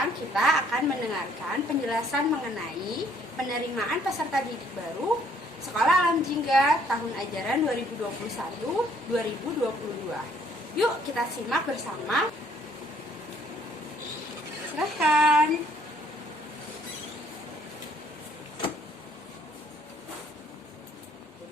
sekarang kita akan mendengarkan penjelasan mengenai penerimaan peserta didik baru Sekolah Alam Jingga tahun ajaran 2021-2022. Yuk kita simak bersama. Silakan.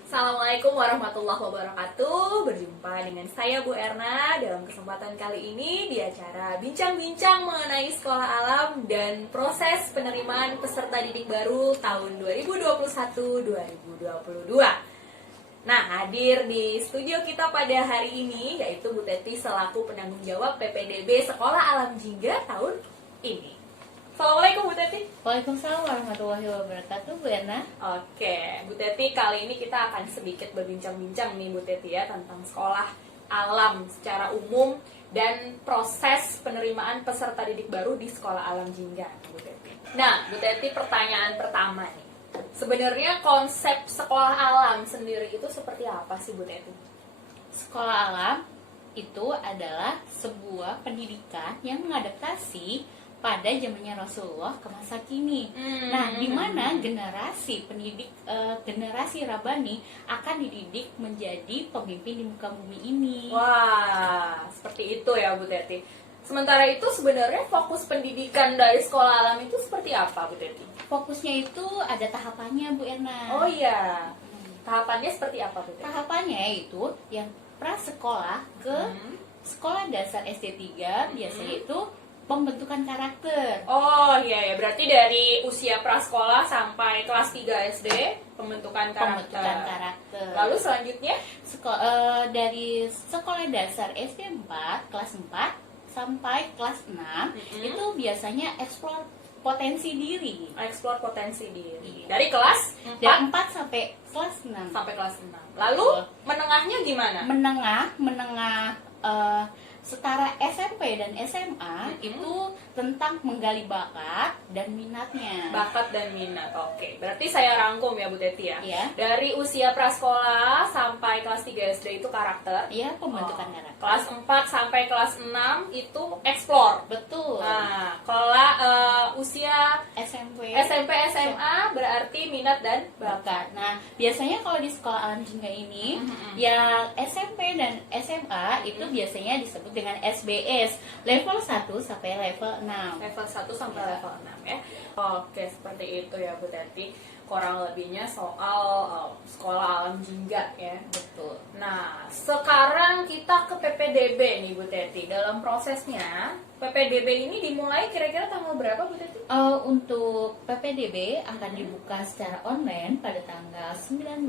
Assalamualaikum warahmatullahi wabarakatuh. Berjumpa dengan saya Bu Erna dalam kesempatan kali ini di acara bincang-bincang mengenai sekolah alam dan proses penerimaan peserta didik baru tahun 2021-2022. Nah, hadir di studio kita pada hari ini yaitu Bu Teti selaku penanggung jawab PPDB Sekolah Alam Jingga tahun ini. Assalamualaikum Bu Teti. Waalaikumsalam warahmatullahi wabarakatuh, Bu Erna. Oke, Bu Teti, kali ini kita akan sedikit berbincang-bincang nih Bu Teti ya tentang sekolah alam secara umum dan proses penerimaan peserta didik baru di sekolah alam Jingga, Bu Teti. Nah, Bu Teti, pertanyaan pertama nih. Sebenarnya konsep sekolah alam sendiri itu seperti apa sih Bu Teti? Sekolah alam itu adalah sebuah pendidikan yang mengadaptasi pada zamannya Rasulullah ke masa kini. Nah, di mana generasi pendidik, generasi Rabbani akan dididik menjadi pemimpin di muka bumi ini. Wah, seperti itu ya Bu Teti. Sementara itu sebenarnya fokus pendidikan dari sekolah alam itu seperti apa Bu Teti? Fokusnya itu ada tahapannya, Bu Erna. Oh iya, tahapannya seperti apa Bu Teti? Tahapannya itu yang prasekolah ke sekolah dasar SD 3 biasanya itu pembentukan karakter. Oh iya ya, berarti dari usia prasekolah sampai kelas 3 SD pembentukan karakter. Lalu selanjutnya Dari sekolah dasar SD 4 kelas 4 sampai kelas 6 itu biasanya eksplor potensi diri. eksplor potensi diri. Dari kelas 4 Dari 4 sampai kelas 6. sampai kelas 6. Lalu menengahnya gimana? Menengah setara SMP dan SMA itu tentang menggali bakat dan minatnya. Bakat dan minat. Oke, berarti saya rangkum ya Bu Teti ya. Iya. Dari usia prasekolah sampai kelas 3 SD itu karakter. Iya, pembentukan karakter. Kelas 4 sampai kelas 6 itu explore. Betul. Nah, kalau usia SMP SMA berarti minat dan bakat. Nah, biasanya kalau di sekolah alam Jingga ini, ya SMP dan SMA itu biasanya disebut dengan SBS, level 1 sampai level 6. Level 1 sampai level 6 ya. Oke, seperti itu ya Bu Teti. Kurang lebihnya soal sekolah alam Jingga ya. Betul. Nah, sekarang kita ke PPDB nih Bu Teti. Dalam prosesnya, PPDB ini dimulai kira-kira tanggal berapa Bu Teti? Untuk PPDB akan dibuka secara online pada tanggal 19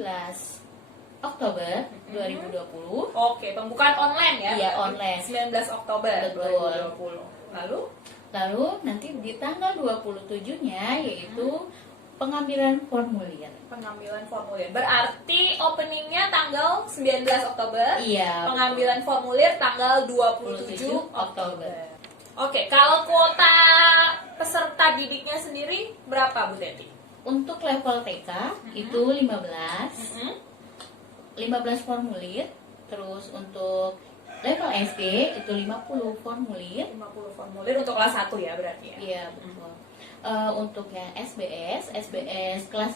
Oktober 2020. Oke, pembukaan online ya? Iya, berarti? online. 19 Oktober Betul. 2020. Lalu nanti di tanggal 27-nya yaitu pengambilan formulir. Pengambilan formulir. Berarti openingnya tanggal 19 Oktober. Iya. Pengambilan formulir tanggal 27 Oktober. Oke, kalau kuota peserta didiknya sendiri berapa Bu Teti? Untuk level TK itu 15 formulir. Terus untuk level SD itu 50 formulir. 50 formulir untuk kelas 1 ya berarti ya? Iya, betul. Untuk yang SBS kelas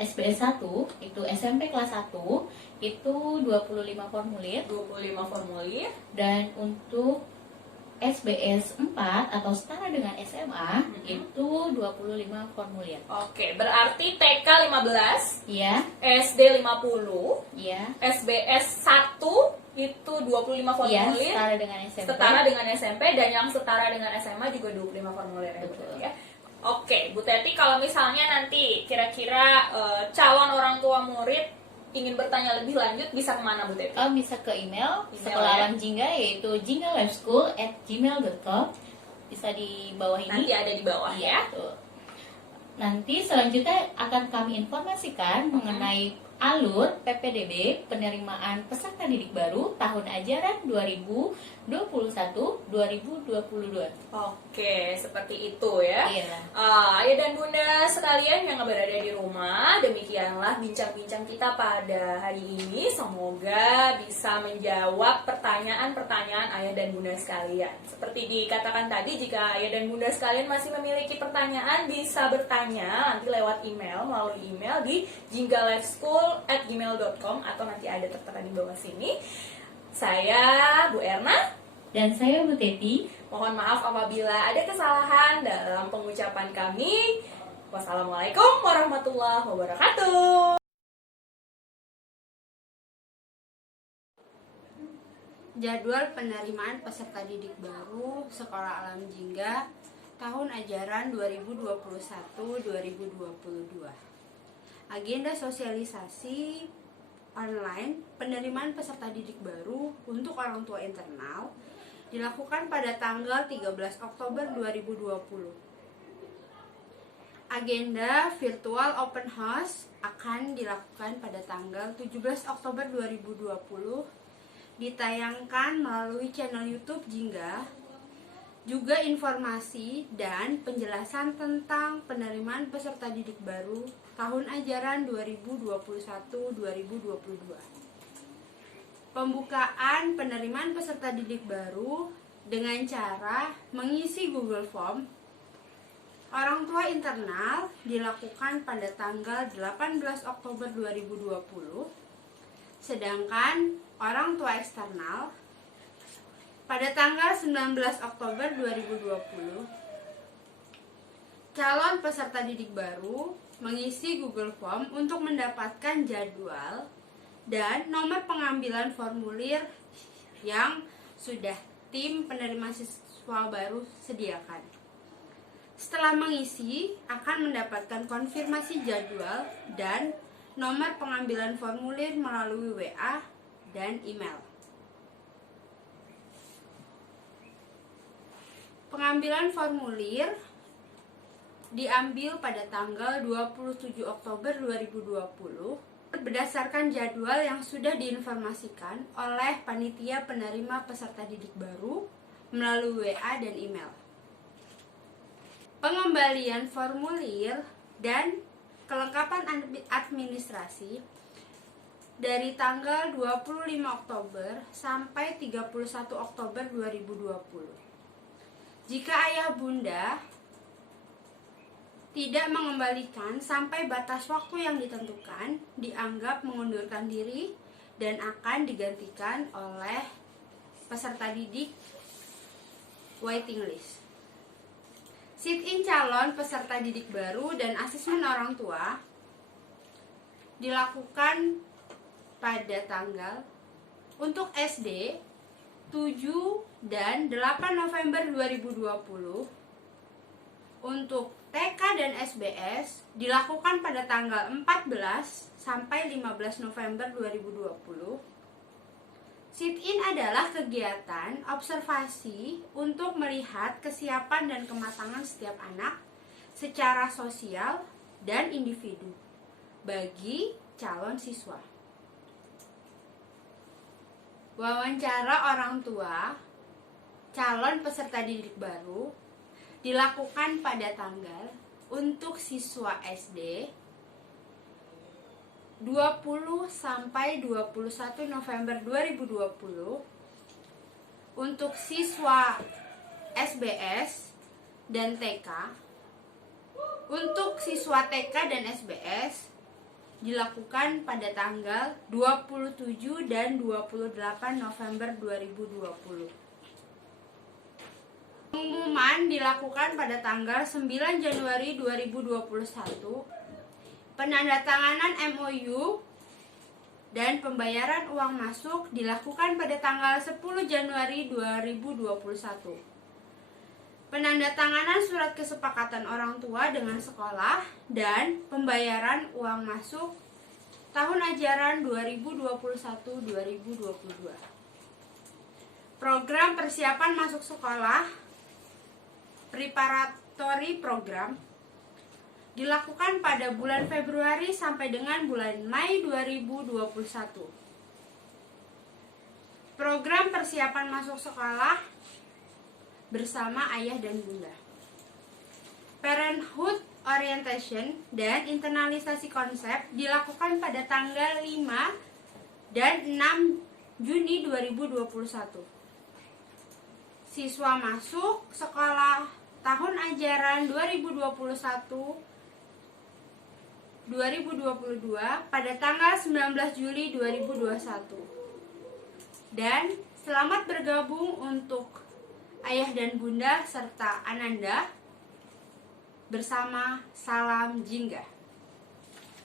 SBS 1 itu SMP kelas 1 itu 25 formulir. 25 formulir. Dan untuk SBS 4 atau setara dengan SMA itu 25 formulir. Oke, berarti TK 15, Iya, SD 50, iya. SBS 1 itu 25 Iya, formulir. setara dengan SMP. Setara dengan SMP, dan yang setara dengan SMA juga 25 formulir ya, Betul. Bu Teti ya. Oke, Bu Teti, kalau misalnya nanti kira-kira calon orang tua murid ingin bertanya lebih lanjut bisa kemana Bu Teti? Bisa ke email ya? Sekolah Alam Jingga yaitu jingalifeschool@gmail.com. Bisa di bawah ini. Nanti ada di bawah ya. Betul. Nanti selanjutnya akan kami informasikan mengenai alur PPDB penerimaan peserta didik baru tahun ajaran 2021-2022. Oke, seperti itu ya. Iya. Ayah dan bunda sekalian yang berada di rumah, demikianlah bincang-bincang kita pada hari ini. Semoga bisa menjawab pertanyaan-pertanyaan ayah dan bunda sekalian. Seperti dikatakan tadi, jika ayah dan bunda sekalian masih memiliki pertanyaan, bisa bertanya nanti lewat email, melalui email di jinggalifeschool@gmail.com atau nanti ada tertera di bawah sini. Saya Bu Erna. Dan saya Bu Teti. Mohon maaf apabila ada kesalahan dalam pengucapan kami. Wassalamualaikum warahmatullahi wabarakatuh. Jadwal penerimaan peserta didik baru Sekolah Alam Jingga tahun ajaran 2021-2022. Agenda sosialisasi online penerimaan peserta didik baru untuk orang tua internal dilakukan pada tanggal 13 Oktober 2020. Agenda virtual open house akan dilakukan pada tanggal 17 Oktober 2020, ditayangkan melalui channel YouTube Jingga. Juga informasi dan penjelasan tentang penerimaan peserta didik baru tahun ajaran 2021-2022. Pembukaan penerimaan peserta didik baru dengan cara mengisi Google Form orang tua internal dilakukan pada tanggal 18 Oktober 2020, sedangkan orang tua eksternal pada tanggal 19 Oktober 2020. Calon peserta didik baru mengisi Google Form untuk mendapatkan jadwal dan nomor pengambilan formulir yang sudah tim penerima siswa baru sediakan. Setelah mengisi, akan mendapatkan konfirmasi jadwal dan nomor pengambilan formulir melalui WA dan email. Pengambilan formulir diambil pada tanggal 27 Oktober 2020 berdasarkan jadwal yang sudah diinformasikan oleh panitia penerima peserta didik baru melalui WA dan email. Pengembalian formulir dan kelengkapan administrasi dari tanggal 25 Oktober sampai 31 Oktober 2020. Jika ayah bunda tidak mengembalikan sampai batas waktu yang ditentukan, dianggap mengundurkan diri dan akan digantikan oleh peserta didik waiting list. Sit-in calon peserta didik baru dan asesmen orang tua dilakukan pada tanggal untuk SD 7 dan 8 November 2020. Untuk TK dan SBS dilakukan pada tanggal 14 sampai 15 November 2020. Sit-in adalah kegiatan observasi untuk melihat kesiapan dan kematangan setiap anak secara sosial dan individu bagi calon siswa. Wawancara orang tua calon peserta didik baru dilakukan pada tanggal untuk siswa SD 20 sampai 21 November 2020, untuk siswa SBS dan TK. Untuk siswa TK dan SBS dilakukan pada tanggal 27 dan 28 November 2020. Pengumuman dilakukan pada tanggal 9 Januari 2021. Penandatanganan MOU dan pembayaran uang masuk dilakukan pada tanggal 10 Januari 2021. Penandatanganan surat kesepakatan orang tua dengan sekolah dan pembayaran uang masuk tahun ajaran 2021-2022. Program persiapan masuk sekolah preparatory program dilakukan pada bulan Februari sampai dengan bulan Mei 2021. Program persiapan masuk sekolah bersama ayah dan bunda. Parenthood orientation dan internalisasi konsep dilakukan pada tanggal 5 dan 6 Juni 2021. Siswa masuk sekolah tahun ajaran 2021-2022 pada tanggal 19 Juli 2021. Dan selamat bergabung untuk ayah dan bunda serta Ananda bersama Salam Jingga.